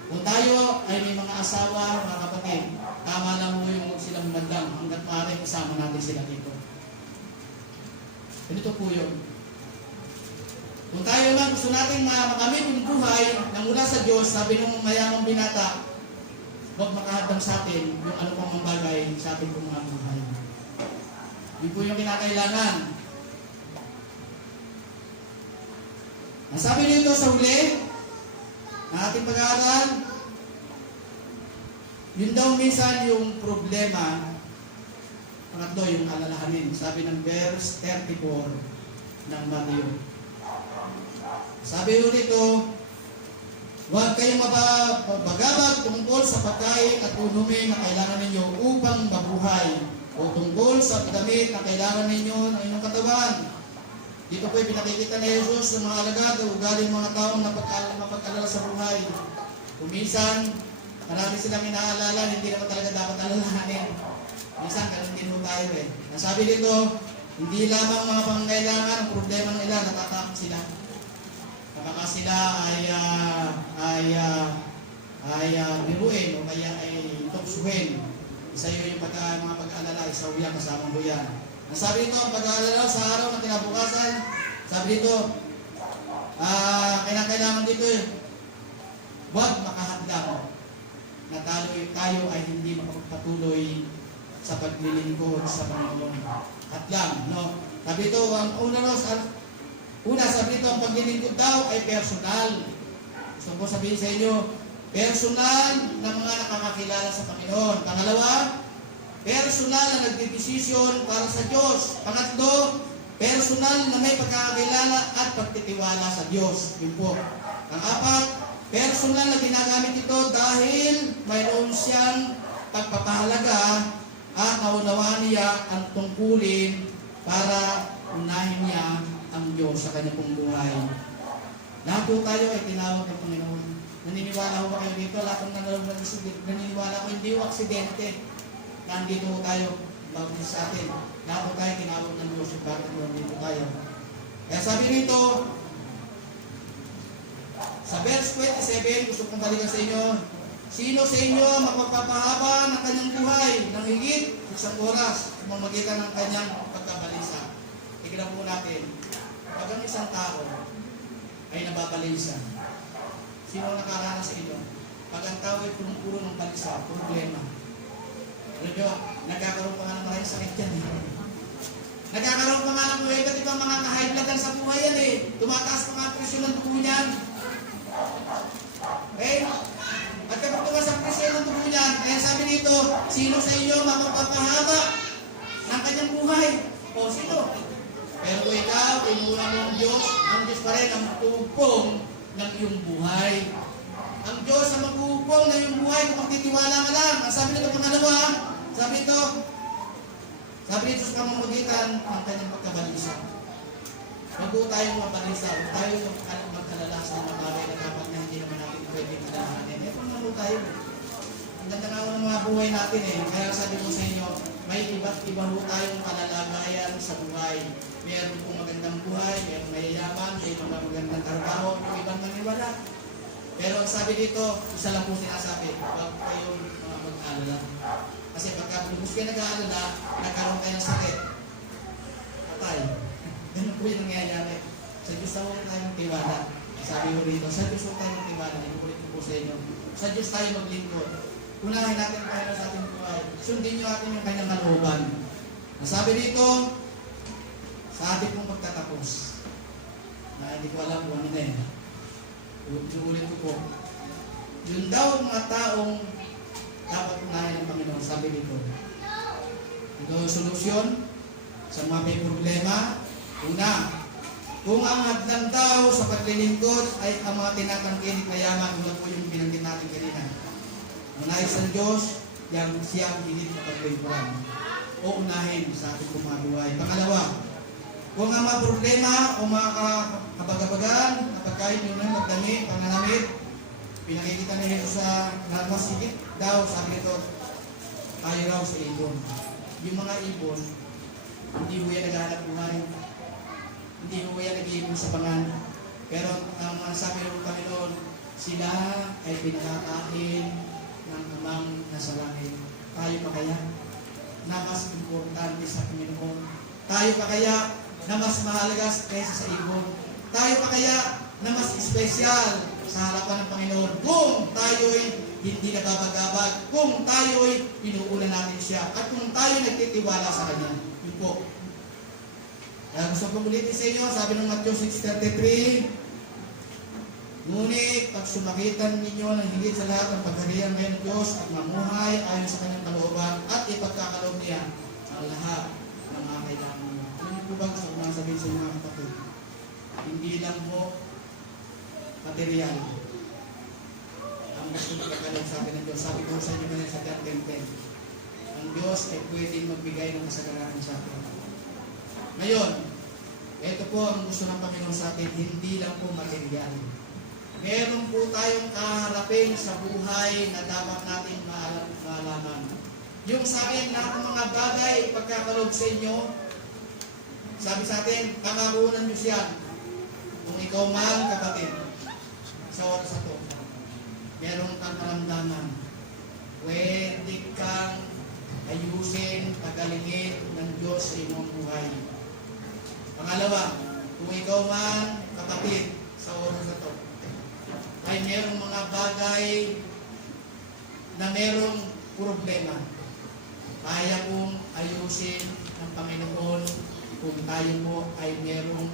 Kung tayo ay may mga asawa, mga kapatid, tama lang mo yung silang magdang hanggat maaari kasama natin sila dito. Ganito po yun. Kung tayo lang gusto natin makamit yung buhay na mula sa Diyos, sabi ng mayamang binata, huwag makahadang sa atin yung ano pang mga bagay sa ating mga buhay. Yun po yung kinakailangan. Ang sabi dito sa huli, ng ating pag-aaral, yun daw minsan yung problema, pangatlo yung alalahanin. Sabi ng verse 34 ng Matthew. Sabi dito, huwag kayong mabagabag tungkol sa pagkain at inumin na kailangan ninyo upang mabuhay, o tungkol sa damit na kailangan ninyo ng inyong katawan. Dito po pinakikita ni Jesus ng mga alagad o ugali ng mga taong napag-alala sa buhay. Kung minsan, marami silang inaalala, hindi naman talaga dapat alalahanin. Minsan, ganun din po tayo eh. Nasabi dito, hindi lamang mga pangangailangan ang problema ng ilan, natatakot sila. Baka sila ay biruin o kaya ay tuksuhin. Isa yun yung mga pag-aalala, isa uyan, kasama mo yan. Nasabi dito, ang pag-aalala sa araw ng kinabukasan, sabi dito, kailangan dito huwag makahadlang na tayo ay hindi makapatuloy sa paglilingkod sa Panginoon. Hadlang, no? Sabi dito, ang sabi dito, ang paglilingkod daw ay personal. Gusto ko sabihin sa inyo, personal na mga nakakakilala sa Panginoon. Pangalawa, personal na nagdedesisyon para sa Diyos. Pangatlo, personal na may pagkakakilala at pagtitiwala sa Diyos. Yun po. Pang-apat, personal na ginagamit ito dahil mayroon siyang pagpapahalaga at naunawaan niya ang tungkulin para unahin niya ang Diyos sa kanyang pong buhay. Lahat po tayo ay tinawag ng Panginoon. Naniniwala ko ba kayo dito? Lahat ng naniniwala ko hindi yung aksidente. Nandito tayo, sa atin. Lahat po tayo kinabot ng Diyos yung bakit nandito tayo. Kaya sabi rito, sa verse 27, gusto kong balikan sa inyo, sino sa inyo magpapahaba ng kanyang buhay ng higit sa oras kung mamagitan ng kanyang pagkabalisa? Tignan po natin, pag ang isang tao ay nababalisa, sino ang nakaranas sa inyo? Pag ang tao ay puro ng balisa, problema. Alam nyo, nagkakaroon pa nga ng maraming sakit yan eh. Nagkakaroon pa nga ng iba't ibang mga ka-high bloodan sa buhay yan eh. Tumataas pa nga ang presyon ng dugo niyan. Okay? At kapag tumas ang presyon ng dugo niyan, kaya sabi dito, sino sa inyo mapapahaba ng kanyang buhay? O sino? Pero kung ikaw, inuna mo ang Diyos pa rin ang tupong ng iyong buhay. Ang Diyos ang mag-uupong ng iyong buhay kung magtitiwala ka lang. Ang sabi nito pangalawa, sabi dito sa pamamagitan ng kanyang pagkabalisa. Huwag po tayong mabalisa, huwag tayong magkalala sa mga bagay na dapat na hindi naman natin pwedeng kalalahanin. Eh, kung ano tayo, ang ganda nga ng mga buhay natin eh. Kaya sabi ko sa inyo, may iba't iba po tayong kalalagayan sa buhay. Meron pong magandang buhay, meron mayayaman, may mga magandang trabaho, yung ibang maniwala. Pero ang sabi dito, isa lang po sinasabi, huwag kayong mga mag-alala. Kasi pagka lubos kayo nag-aalala, nagkaroon kayo ng sakit, patay. Ganun po yung nangyayari. Sa Diyos tayo tayong tiwala. Sabi ko rito, sa Diyos tayo tiwala. Inuulit ko po sa inyo. Sa Diyos tayo maglingkod. Unahin natin tayo sa ating buhay. Sundin nyo natin yung kanyang kalooban. Sabi dito, sa ating pong magtatapos, na hindi ko alam kung ano na yun. Ulit ko po. Yun daw mga taong dapat unahin ng Panginoon. Sabi dito. Ito ang solusyon sa mga may problema. Una, kung ang hadlang daw sa paglilingkod ay ang mga tinatangkilik na yaman, wala po yung binanggit natin kanina. Ang nais ng Diyos, yang siya ang hilit na paglilingkuran. O unahin sa ating mga buhay. Pangalawa, kung ang mga problema o mga kabagabagan, napagkain nyo ng magdami, panganamit, pinakikita nila sa mas higit daw, sabi ito, tayo raw sa ibon. Yung mga ibon, hindi ho yan naghahanap buhay. Hindi ho yan nag-iibon sa bangan. Pero ang sabi ng Panginoon, sila ay pinakakain ng amang nasa langit. Tayo pa kaya na mas importante sa Panginoon? Tayo pa kaya na mas mahalaga kaysa sa ibon? Tayo pa kaya na mas espesyal sa harapan ng Panginoon kung tayo'y hindi nababagabag, kung tayo'y pinuulan natin siya, at kung tayo nagtitiwala sa Kanya? Yun po. Kaya gusto kong ulitin sa inyo, sabi ng Matthew 6:33, ngunit pag sumakitan ninyo ng higit sa lahat ng pagharian ng Diyos at mamuhay ayon sa Kanyang kalooban at ipagkakaloob niya ang lahat ng mga kailangan niyo. Ano po ba gusto kong sabihin sa inyo mga kapatid? Hindi lang po material ang gusto magkakalaw sa akin ng Diyos. Sabi ko sa inyo ngayon sa John 10:10, ang Diyos ay pwedeng magbigay ng kasagaran sa atin. Ngayon, ito po ang gusto ng Panginoon sa atin, hindi lang po material. Meron po tayong kaharapin sa buhay na dapat natin maalaman. Yung sa akin, lahat ng mga bagay pagkakalob sa inyo, sabi sa atin, pangabunan nyo siya. Kung ikaw man, kapatid, sa oras ito, meron kang karamdaman, pwede kang ayusin, tagalingin ng Diyos sa iyong buhay. Pangalawa, kung ikaw man, kapatid, sa oras na ito, ay merong mga bagay na merong problema, kaya kong ayusin ng Panginoon kung tayo mo ay merong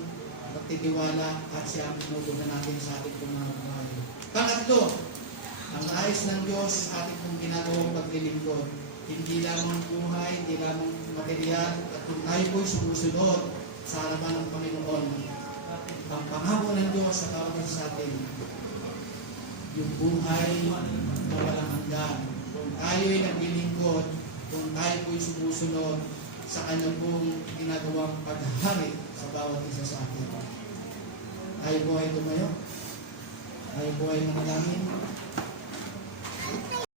magtitiwala at siya ang pinutunan natin sa ating mga buhay. Pangatlo, ang nais ng Diyos sa ating kong ginagawang paglilingkod, hindi lamang buhay, hindi lamang material, at kung tayo po'y sumusunod sa harapan ng Panginoon, ang pangako ng Diyos sa bawat sa atin, yung buhay na walang hanggan. Kung tayo'y naglilingkod, kung tayo po'y sumusunod sa kanyang pong ginagawang paghahari sa bawat isa sa atin. Tayo po ay tumayo. Tayo po ay manalangin.